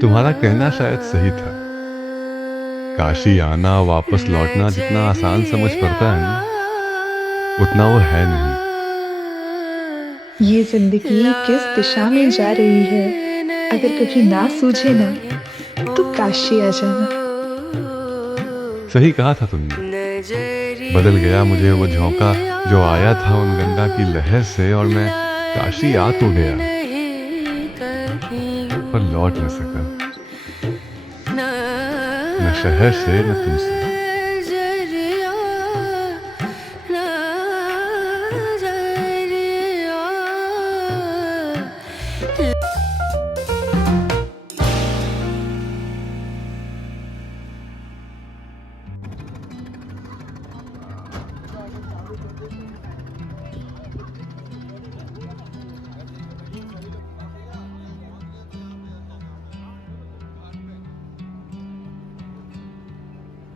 तुम्हारा कहना शायद सही था। काशी आना वापस लौटना जितना आसान समझ पड़ता है ना, उतना वो है नहीं। ये जिंदगी किस दिशा में जा रही है, अगर कभी ना सूझे ना तो काशी आ जाना। सही कहा था तुमने। बदल गया मुझे वो झोंका जो आया था उन गंगा की लहर से, और मैं काशी आ तो गया पर लौट न सका, न शहर से न तुमसे।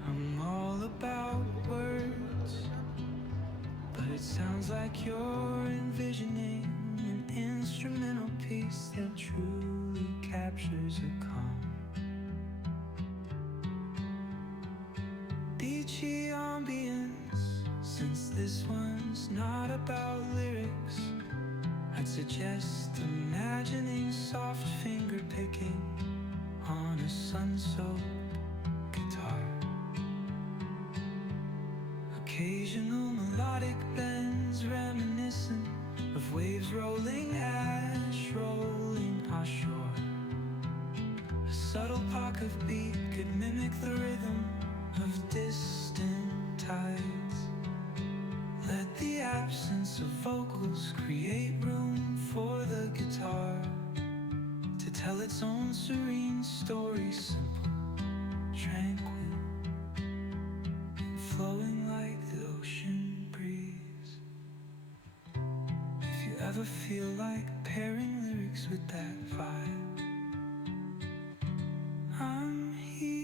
I'm all about words, but it sounds like you're envisioning an instrumental piece that truly captures a calm, beachy ambience. Since this one's not about lyrics, I'd suggest imagining soft finger picking on a sun-soaked guitar. Occasional melodic bends reminiscent of waves rolling, ash rolling ashore. A subtle pock of beat could mimic the rhythm of distant tides. Let the absence of vocals create room for the guitar to tell its own serene story, simple, tranquil, flowing like the ocean breeze. If you ever feel like pairing lyrics with that vibe, I'm here.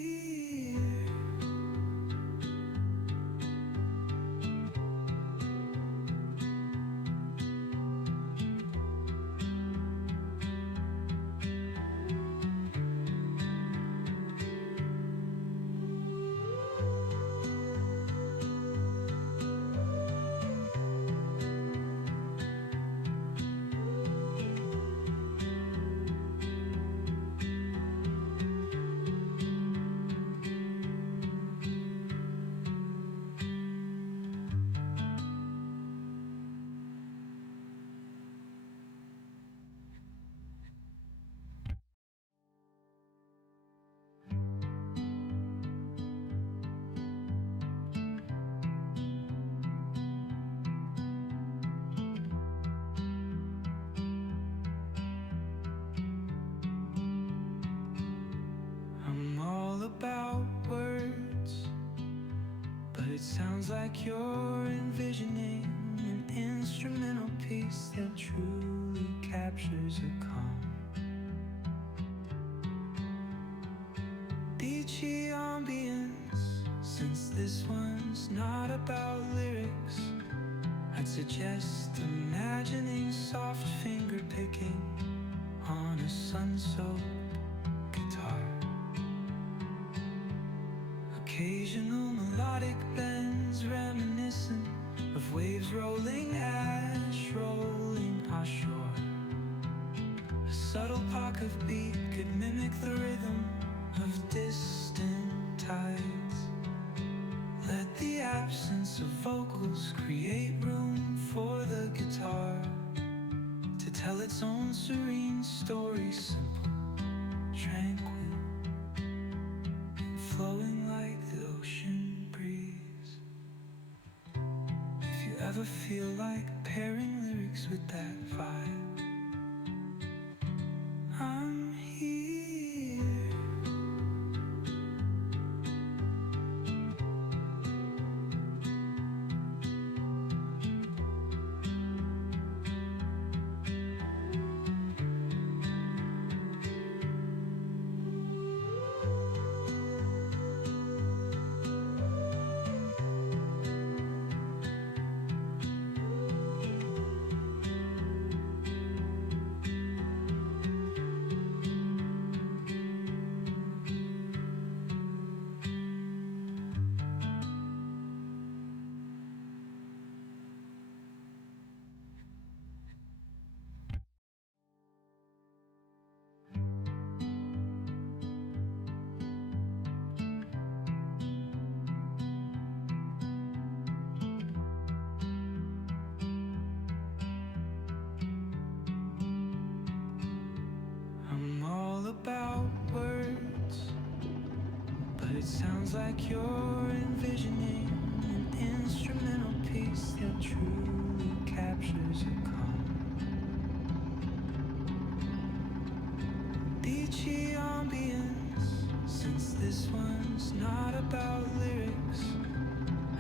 I'm all about words, but it sounds like you're envisioning an instrumental piece that truly captures a calm, beachy ambience. Since this one's not about lyrics, I'd suggest imagining soft finger picking on a sun-soaked guitar. Occasional melodic bends reminiscent of waves rolling, ash rolling ashore. A subtle pock of beat could mimic the rhythm of distant tides. Let the absence of vocals create room for the guitar to tell its own serene story, simple, tranquil, flowing like the ocean breeze. If you ever feel like pairing lyrics with that vibe, I'm here. it sounds like you're envisioning an instrumental piece that truly captures your calm. Beachy ambience, since this one's not about lyrics,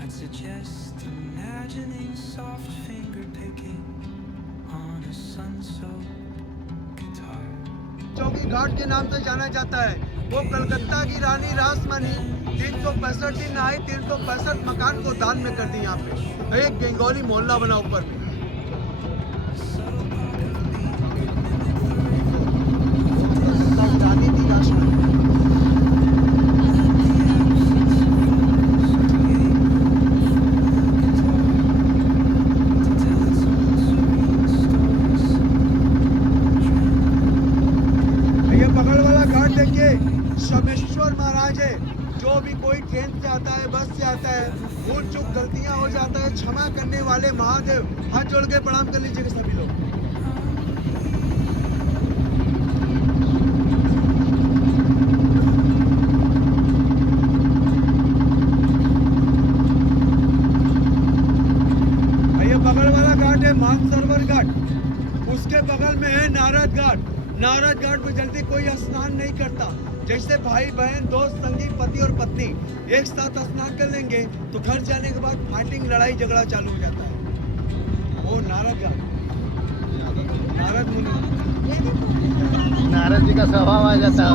I'd suggest imagining soft finger picking on a sun-soaked guitar. चौकी घाट के नाम से जाना जाता है। वो कलकत्ता की रानी रासमणी 365 दिन आई, 365 मकान को दान में कर दी। यहाँ पे एक बंगाली मोहल्ला बना ऊपर में। कलकत्ता की रानी थी रासमणी। ये बगल वाला घाट देखिए, सोमेश्वर महाराज है। जो भी कोई ट्रेन से आता है, बस से आता है, भूल चूक गलतियां हो जाता है, क्षमा करने वाले महादेव। हाथ जोड़ के प्रणाम कर लीजिएगा सभी लोग। ये बगल वाला घाट है मानसरोवर घाट। उसके बगल में है नारद घाट। नारद घाट में जल्दी कोई स्नान नहीं करता। जैसे भाई बहन दोस्त संगी पति और पत्नी एक साथ स्नान कर लेंगे तो घर जाने के बाद फाइटिंग लड़ाई झगड़ा चालू हो जाता है। वो नारद घाट, नारद मुनि, नारद जी का स्वभाव आ जाता है।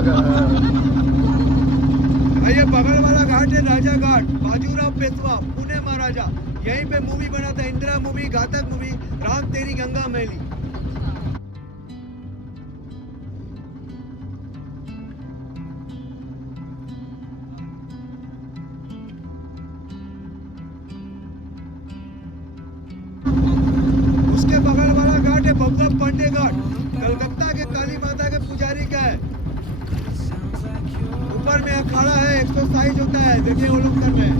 ये बगल वाला घाट है राजा घाट। बाजूराव पेशवा पुणे महाराजा, यहीं पे मूवी बना था, इंदिरा मूवी, घातक मूवी, राम तेरी गंगा मैली। उसके बगल वाला घाट है बबला पांडे घाट। कलकत्ता के काली माता के पुजारी का है। ऊपर में अखाड़ा है, एक्सरसाइज होता है। देखिए वो लोग कर रहे हैं,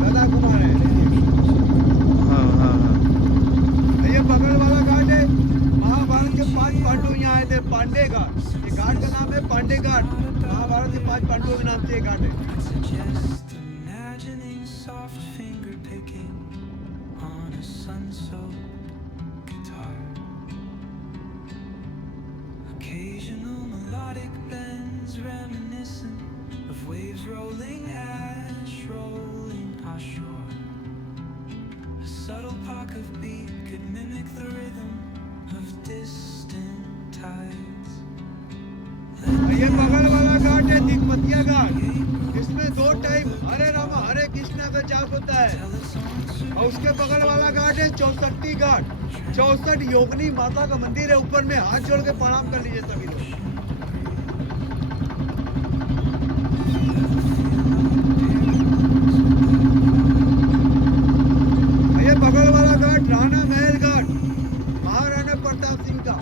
दादा कुमार है। ये बगल वाला घाट है, महाभारत के 5 पांडु यहाँ आए थे, पांडे घाट। ये घाट का नाम है पांडे घाट। महाभारत के 5 पांडुओं के नाम से ये घाट है। Suggest imagining soft finger picking on a sun-soaked guitar. Occasional melodic bends reminiscent of waves rolling ash, rolling ashore. A subtle pock of beat could mimic the rhythm of distant tides. ये बगल वाला घाट है दिग्पतिया घाट। इसमें 2 time हरे रामा हरे कृष्णा का जाप होता है। और उसके बगल वाला घाट है 64 घाट। 64 योगिनी माता का मंदिर है। ऊपर में हाथ जोड़ के प्रणाम कर लीजिए सभी लोग। ये बगल वाला घाट राणा महल घाट, महाराणा प्रताप सिंह का।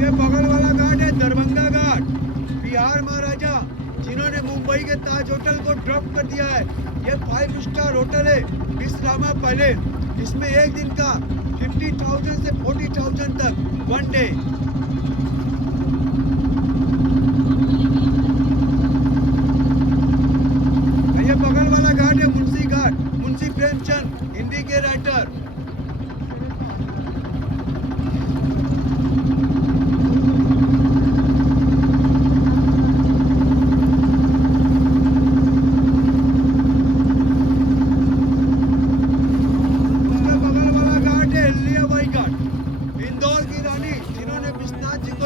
ये बगल वाला घाट है दरभंगा घाट। बिहार महाराजा जिन्होंने मुंबई के ताज होटल को ड्रॉप कर दिया है। ये 5 स्टार होटल है विश्रामा पैलेस। इसमें एक दिन का 50,000 से 40,000 तक 1 डे। ये बगल वाला घाट है मुंशी घाट। मुंशी प्रेमचंद हिंदी के राइटर।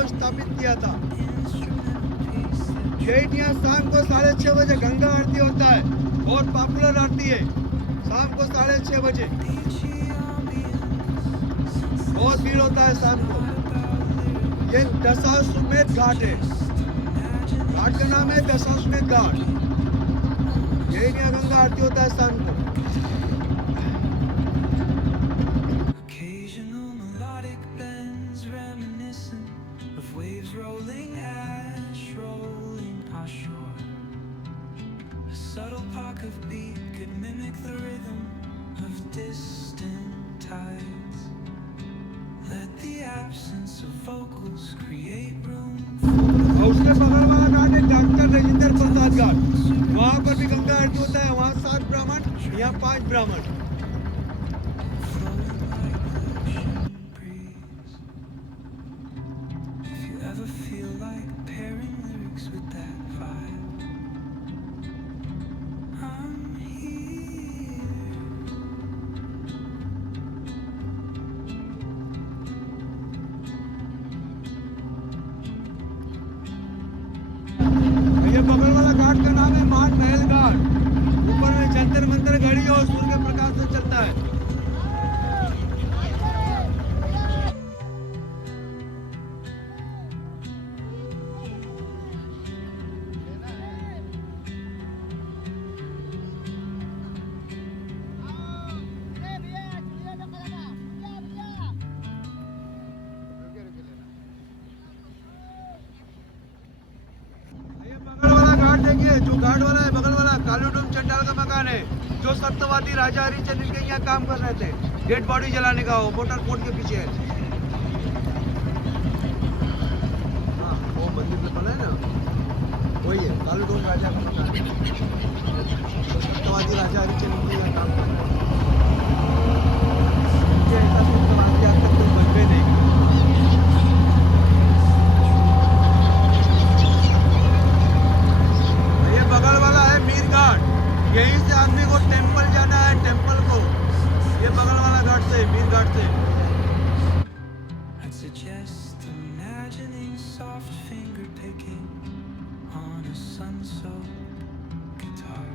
स्थापित किया था। यहाँ शाम को 6:30 बजे गंगा आरती होता है। बहुत पॉपुलर आरती है, शाम को 6:30 बजे। बहुत भीड़ होता है शाम को। ये दशाश्वमेध घाट है। घाट का नाम है दशाश्वमेध घाट। यही यहाँ गंगा आरती होता है शाम को। Occasional melodic bends reminiscent of waves rolling ash, rolling ashore. of beat could mimic the rhythm of distant tides. Let the absence of vocals create room और उसके बगल वाला घाट है डॉक्टर राजेंद्र प्रसाद घाट। वहाँ पर भी गंगा आरती होता है। वहाँ 7 ब्राह्मण, यहाँ 5 ब्राह्मण। flowing like the ocean breeze. If you ever feel like pairing lyrics with that vibe, I'm here. ये बगल वाला घाट का नाम है मान महल घाट। ऊपर में जंतर मंतर घड़ी है और सूर्य के प्रकाश से चलता है। ये बगल वाला घाट देखिए, जो घाट वाला है बगल वाला कालूडूम चंडाल का मकान है, जो सत्यवादी राजा हरिश्चंद्र के यहाँ काम कर रहे थे। डेड बॉडी जलाने का वो मोटर कोर्ट के पीछे है। हाँ, वो मंदिर में बना है ना, वही है कालूडूम राजा का मकान है। जो सत्यवादी राजा हरिश्चंद्र के यहाँ काम कर रहे थे। उनके ऐसा सत्यवादी आज तक कोई बन गए नहीं। ये बगल वाला है मीर घाट। यहीं से आदमी को टेंपल जाना है, टेंपल को। ये बगल वाला घाट से, मीर घाट से। I'd suggest imagining soft finger picking on a sun-soaked guitar.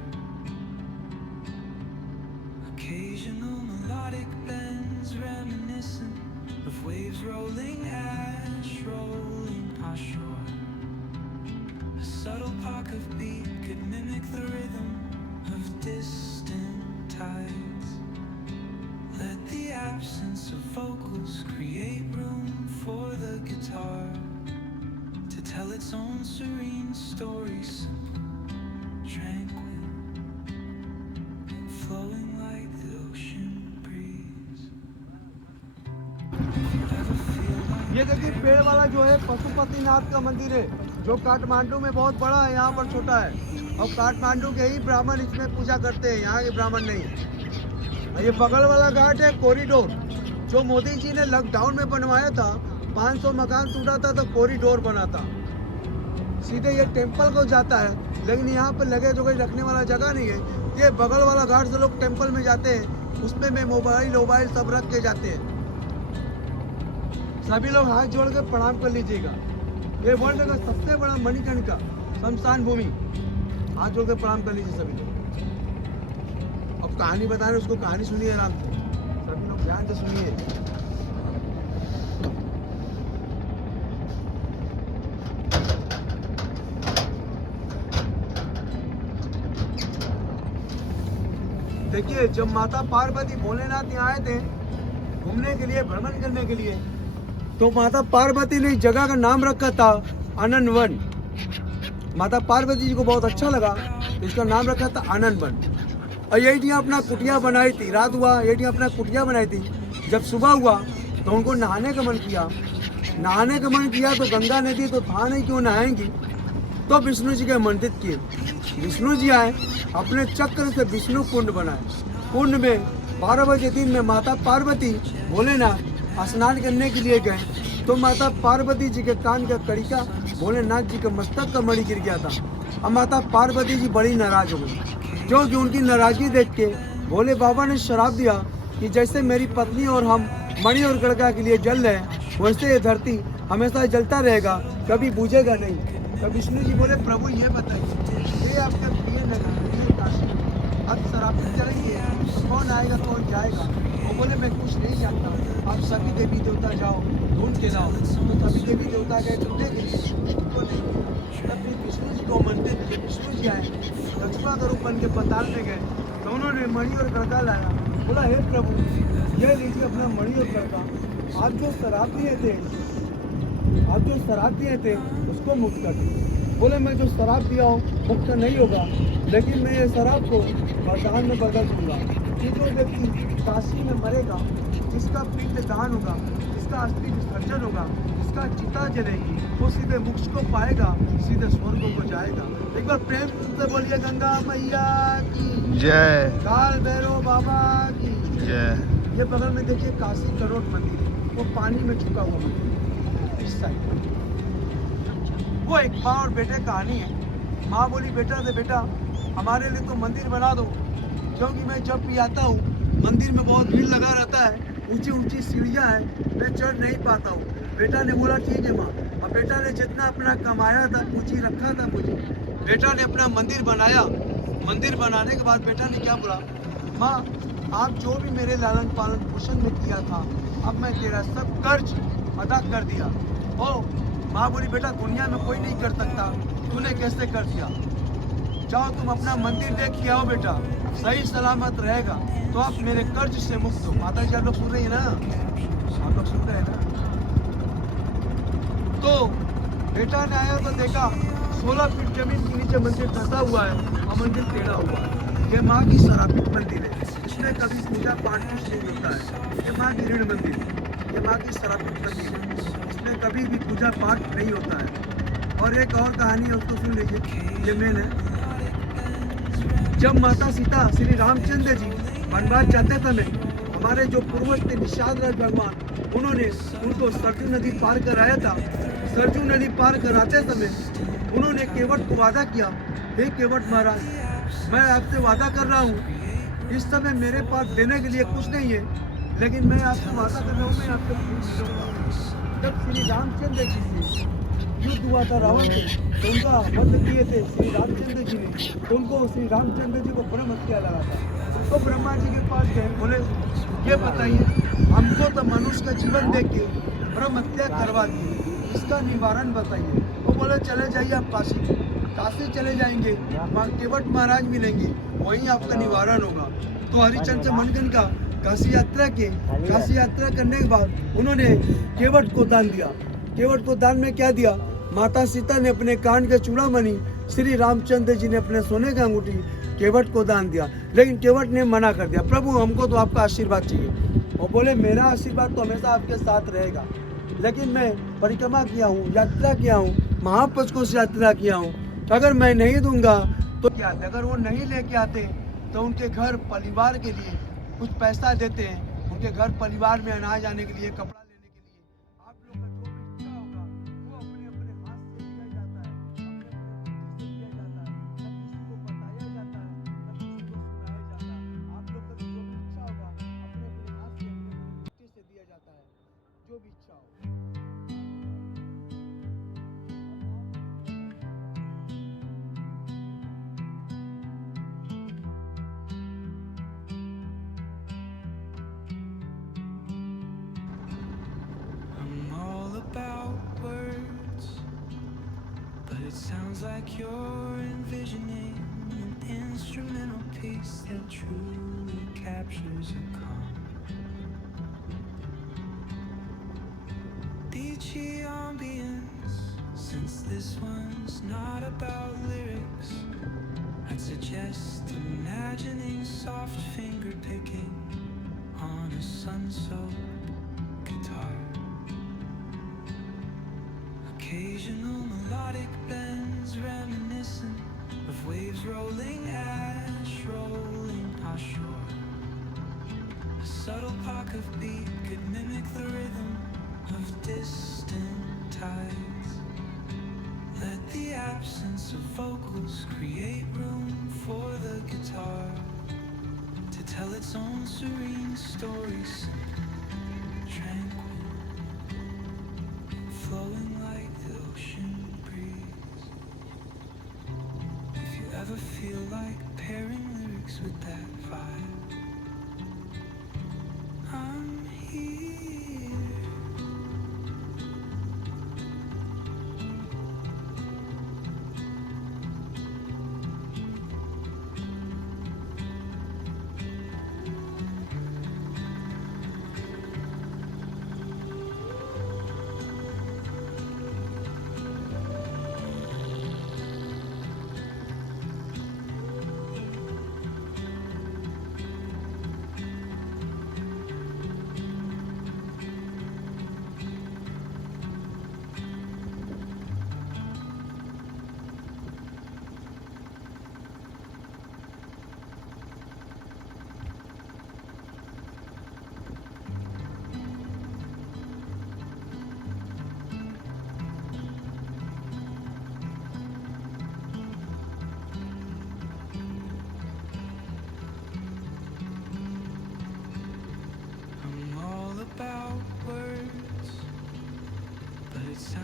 Occasional melodic bends reminiscent of waves rolling ash, rolling ashore. A subtle pock of beat could mimic the rhythm of distant tides. Let the absence of vocals create room for the guitar to tell its own serene story, simple, tranquil, flowing like the ocean breeze. If you ever feel like ये देखिए पेड़ वाला जो है पशुपतिनाथ का मंदिर है, जो काठमांडू में बहुत बड़ा है, यहाँ पर छोटा है। और काठमांडू के ही ब्राह्मण इसमें पूजा करते हैं, यहाँ के ब्राह्मण नहीं। और ये बगल वाला घाट है कॉरिडोर, जो मोदी जी ने लॉकडाउन में बनवाया था। 500 मकान टूटा था तो कॉरिडोर बना था। सीधे ये टेंपल को जाता है, लेकिन यहाँ पर लगे जो कोई रखने वाला जगह नहीं है। ये बगल वाला घाट से लोग टेंपल में जाते हैं, उसमें में मोबाइल सब रख के जाते हैं। सभी लोग हाथ जोड़ के प्रणाम कर लीजिएगा। ये वर्ल्ड का सबसे बड़ा मणिकर्णिका शमशान भूमि। हाथ जोड़ के प्रणाम कर लीजिए सभी लोग। अब कहानी बता रहे, उसको कहानी सुनिए आराम से, सभी लोग ध्यान से सुनिए। देखिए, जब माता पार्वती भोलेनाथ यहाँ आए थे घूमने के लिए, भ्रमण करने के लिए, तो माता पार्वती ने इस जगह का नाम रखा था आनंद वन। माता पार्वती जी को बहुत अच्छा लगा, इसका नाम रखा था आनंद वन। और यही अपना कुटिया बनाई थी, रात हुआ यही अपना कुटिया बनाई थी। जब सुबह हुआ तो उनको नहाने का मन किया। नहाने का मन किया तो गंगा नदी तो था नहीं, क्यों नहाएंगी, तो विष्णु जी के मंदिर किए। विष्णु जी आए, अपने चक्र से विष्णु कुंड बनाए। कुंड में 12 बजे दिन में माता पार्वती भोलेनाथ स्नान करने के लिए गए, तो माता पार्वती जी के कान का कड़िका भोलेनाथ जी के मस्तक का मणि गिर गया था। अब माता पार्वती जी बड़ी नाराज हो गई, जो कि उनकी नाराजगी देख के भोले बाबा ने श्राप दिया कि जैसे मेरी पत्नी और हम मणि और गड़का के लिए जल रहे हैं, वैसे ये धरती हमेशा जलता रहेगा, कभी बुझेगा नहीं। तो विष्णु जी बोले, प्रभु ये बताइए, ये आपका प्रिय नगर काशी, अब शराब पे चलेंगे तो कौन आएगा कौन जाएगा। वो बोले, मैं कुछ नहीं जानता, आप सभी देवी देवता जाओ ढूंढ के लाओ। तो सभी देवी देवता गए ढूंढने के लिए, उनको नहीं मिले। तब फिर विष्णु जी को मनते थे, विष्णु जी आए, लक्ष्मण का रूप बन के पताल में गए, तो उन्होंने मणि और गड़का लाया। बोला, हे प्रभु, ये लीजिए अपना मणि और गड़का, आप जो शराब दिए थे उसको मुक्त कर दिए। बोले मैं जो शराब दिया हूँ मुक्त नहीं होगा, लेकिन मैं ये शराब को वरदान में बदल दूंगा कि जो व्यक्ति काशी में मरेगा, जिसका पिंड दान होगा, जिसका अस्थि विसर्जन होगा, जिसका चिता जलेगी, वो सीधे मोक्ष को पाएगा, सीधे स्वर्ग को जाएगा। एक बार प्रेम से बोलिए गंगा मैया की जय काल भैरव बाबा की। जय। ये बगल में देखिए काशी करोड़ मंदिर है, वो पानी में छुपा हुआ मंदिर है। इस साइड वो एक माँ और बेटे कहानी है। माँ बोली बेटा से, बेटा हमारे लिए तो मंदिर बना दो, क्योंकि मैं जब भी आता हूँ मंदिर में बहुत भीड़ लगा रहता है, ऊंची ऊंची सीढ़ियाँ हैं, मैं चढ़ नहीं पाता हूँ। बेटा ने बोला ठीक है माँ। अब बेटा ने जितना अपना कमाया था, पूंजी रखा था मुझे, बेटा ने अपना मंदिर बनाया। मंदिर बनाने के बाद बेटा ने क्या बोला, माँ आप जो भी मेरे लालन पालन पोषण में किया था, अब मैं तेरा सब कर्ज अदा कर दिया। ओ माँ बोली बेटा दुनिया में कोई नहीं कर सकता, तूने कैसे कर दिया? जाओ तुम अपना मंदिर देख के आओ बेटा, सही सलामत रहेगा तो आप मेरे कर्ज से मुक्त हो। माता जी आप लोग सुन रही है ना? आप लोग सुन रहे हैं ना? तो बेटा ने आया तो देखा 16 फीट जमीन के नीचे मंदिर धंसा हुआ है और मंदिर टेढ़ा हुआ है। ये माँ की सरापित मंदिर है, इसमें कभी पूजा पाठ कुछ नहीं होता है। ये माँ की ऋण मंदिर है, ये माँ की सरापित मंदिर है, इसमें कभी भी पूजा पाठ नहीं होता है। और एक और कहानी है, उसको सुन लीजिए, ये मेन है। जब माता सीता श्री रामचंद्र जी वनवास जाते समय हमारे जो पूर्वज थे निषाद राज भगवान, उन्होंने उनको सरजू नदी पार कराया था। सरजू नदी पार कराते समय उन्होंने केवट को वादा किया, हे केवट महाराज मैं आपसे वादा कर रहा हूँ, इस समय मेरे पास देने के लिए कुछ नहीं है, लेकिन मैं आपसे वादा कर रहा हूँ, मैं आपसे पूछ लूँगा। जब श्री रामचंद्र जी से युद्ध हुआ था रावण से, तो उनका वध किए थे श्री रामचंद्र जी ने, तो उनको श्री रामचंद्र जी को ब्रह्म हत्या लगा था। तो ब्रह्मा जी के पास गए, बोले ये बताइए हमको तो मनुष्य का जीवन देख के ब्रह्म हत्या करवा दी, इसका निवारण बताइए। वो बोले चले जाइए आप काशी चले जाएंगे, वहाँ केवट महाराज मिलेंगे, वहीं आपका निवारण होगा। तो हरिचंद्र से मनगन का काशी यात्रा करने के बाद उन्होंने केवट को दान दिया। केवट को दान में क्या दिया? माता सीता ने अपने कान के चूड़ामणि, श्री रामचंद्र जी ने अपने सोने का अंगूठी केवट को दान दिया। लेकिन केवट ने मना कर दिया, प्रभु हमको तो आपका आशीर्वाद चाहिए। और बोले मेरा आशीर्वाद तो हमेशा आपके साथ रहेगा, लेकिन मैं परिक्रमा किया हूँ, यात्रा किया हूँ, महापंचकोश यात्रा किया हूँ, अगर मैं नहीं दूंगा तो क्या? अगर वो नहीं लेके आते तो उनके घर परिवार के लिए कुछ पैसा देते हैं, उनके घर परिवार में अनाज आने के लिए, कपड़ा लेने के लिए। आप लोग का जो भी इच्छा होगा वो अपने अपने हाथ से दिया जाता है, अपने अपने बुद्धि से दिया जाता है, न किसी को बताया जाता है, न किसी को सुनाया जाता है। आप लोग का जो भी इच्छा होगा अपने अपने हाथ से, अपने अपने बुद्धि से दिया जाता है, जो भी इच्छा हो। I'm all about words, but it sounds like you're envisioning an instrumental piece that truly captures a calm. DJ ambience, since this one's not about lyrics, I'd suggest imagining soft finger picking on a sun-soaked guitar. Occasional melodic bends reminiscent of waves rolling ash, rolling ashore. A subtle pock of beat could mimic the rhythm of distant tides. Let the absence of vocals create room for the guitar to tell its own serene story, simple, tranquil, flowing like the ocean breeze. If you ever feel like pairing lyrics with that vibe, I'm here.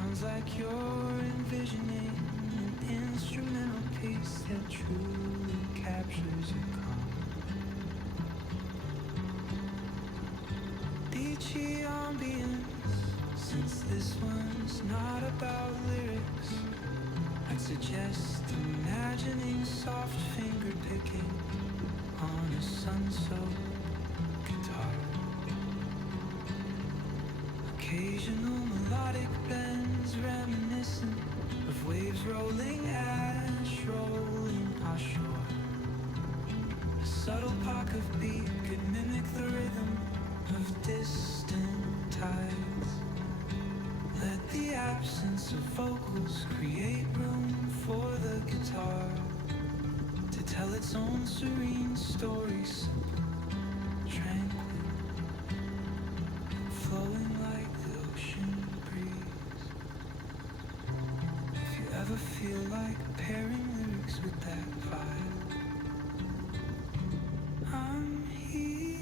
sounds like you're envisioning an instrumental piece that truly captures your calm. Beachy ambience, since this one's not about lyrics, I'd suggest imagining soft finger picking on a sun-soaked guitar. Occasional melodic bends reminiscent of waves rolling ash rolling ashore. A subtle pock of beat could mimic the rhythm of distant tides. Let the absence of vocals create room for the guitar to tell its own serene story, simple, tranquil, flowing like the ocean breeze. If you ever feel like pairing lyrics with that vibe, I'm here.